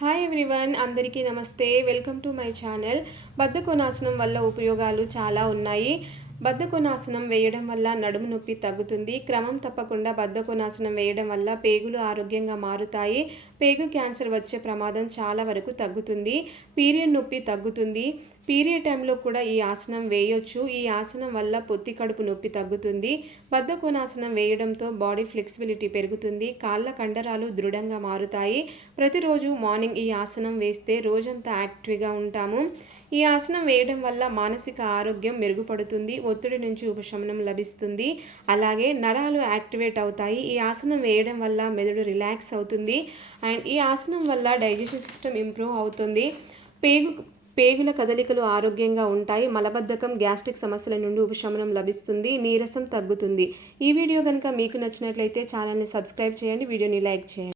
Hi everyone, అందరికీ నమస్తే. Welcome to my channel. బద్ధకోనాసనం వల్ల ఉపయోగాలు చాలా ఉన్నాయి. బద్ధకోనాసనం వేయడం వల్ల నడుము నొప్పి తగ్గుతుంది. క్రమం తప్పకుండా బద్ధకోనాసనం వేయడం వల్ల పేగులు ఆరోగ్యంగా మారుతాయి. పేగు క్యాన్సర్ వచ్చే ప్రమాదం చాలా వరకు తగ్గుతుంది. పీరియడ్ నొప్పి తగ్గుతుంది. పీరియడ్ టైంలో కూడా ఈ ఆసనం వేయొచ్చు. ఈ ఆసనం వల్ల పొత్తి కడుపు నొప్పి తగ్గుతుంది. బద్ధకోనాసనం వేయడంతో బాడీ ఫ్లెక్సిబిలిటీ పెరుగుతుంది. కాళ్ళ కండరాలు దృఢంగా మారుతాయి. ప్రతిరోజు మార్నింగ్ ఈ ఆసనం వేస్తే రోజంతా యాక్టివ్గా ఉంటాము. ఈ ఆసనం వేయడం వల్ల మానసిక ఆరోగ్యం మెరుగుపడుతుంది. ఒత్తిడి నుంచి ఉపశమనం లభిస్తుంది. అలాగే నరాలు యాక్టివేట్ అవుతాయి. ఈ ఆసనం వేయడం వల్ల మెదడు రిలాక్స్ అవుతుంది. అండ్ ఈ ఆసనం వల్ల డైజెషన్ సిస్టమ్ ఇంప్రూవ్ అవుతుంది. పేగుల కదలికలు ఆరోగ్యంగా ఉంటాయి. మలబద్ధకం, గ్యాస్ట్రిక్ సమస్యల నుండి ఉపశమనం లభిస్తుంది. నీరసం తగ్గుతుంది. ఈ వీడియో కనుక మీకు నచ్చినట్లయితే ఛానల్ని సబ్స్క్రైబ్ చేయండి. వీడియోని లైక్ చేయండి.